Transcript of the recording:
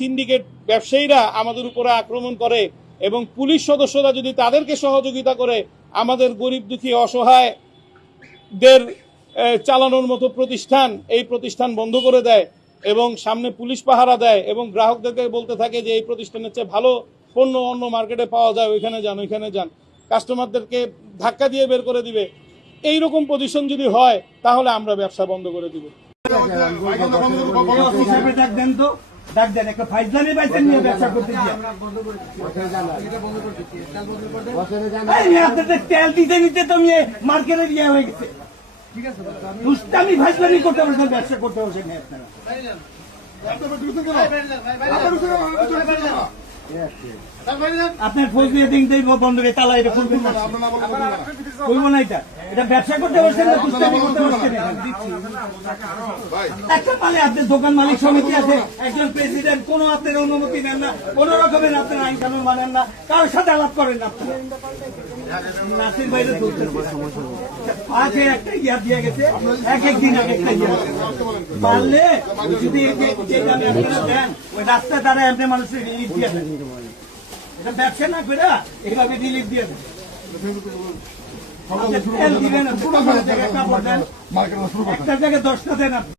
Syndicate ব্যবসায়ীরা আমাদের উপরে আক্রমণ করে এবং পুলিশ সদস্যরা যদি তাদেরকে সহযোগিতা করে আমাদের গরিব দুঃখী অসহায়দের চালানোর মতো প্রতিষ্ঠান এই প্রতিষ্ঠান বন্ধ করে দেয় এবং সামনে পুলিশ পাহারা দেয় এবং গ্রাহকদেরকে বলতে থাকে যে এই প্রতিষ্ঠানের চেয়ে ভালো পণ্য অন্য মার্কেটে পাওয়া যায়, ওইখানে যান, কাস্টমারদেরকে ধাক্কা দিয়ে বের করে দিবে, এইরকম পজিশন যদি হয় তাহলে আমরা ব্যবসা বন্ধ করে দিব। ডাক দেন একটা ফাইজলামি বাইতেন নিয়ে ব্যবসা করতে গিয়ে আপনাদের তেল দিতে নিতে তো নিয়ে মার্কেটে ইয়ে হয়ে গেছে। দুষ্টামি ফাইজলামি করতে বসেন, ব্যবসা করতে বসেন আপনার ফোন দিয়ে দিন বন্ধ করে তালা এটা খুলবেন না, খুলবো না। এটা ব্যবসা করতে বসছেন না দুষ্টামি করতে বসছেন। একটা মালে আপনার দোকান মালিক সমিতি আছে, একজন প্রেসিডেন্ট, কোনো আপনার অনুমতি নেন না, কোন রকমের আপনার আইন কানুন মানেন না, কারোর সাথে আলাপ করেন না। নাসির বাইরে আগে একটা ইয়া দিয়ে গেছে, এক একদিন এক একটা ইয়া পারলে যদি দেন ওই রাস্তায় দ্বারা এমনি মানুষের রিলিফ দিয়ে দেন। এটা ব্যবসা না করে এইভাবে রিলিফ দিয়ে দেন। তেল দিবেন, একটা জায়গায় 10টা দেন।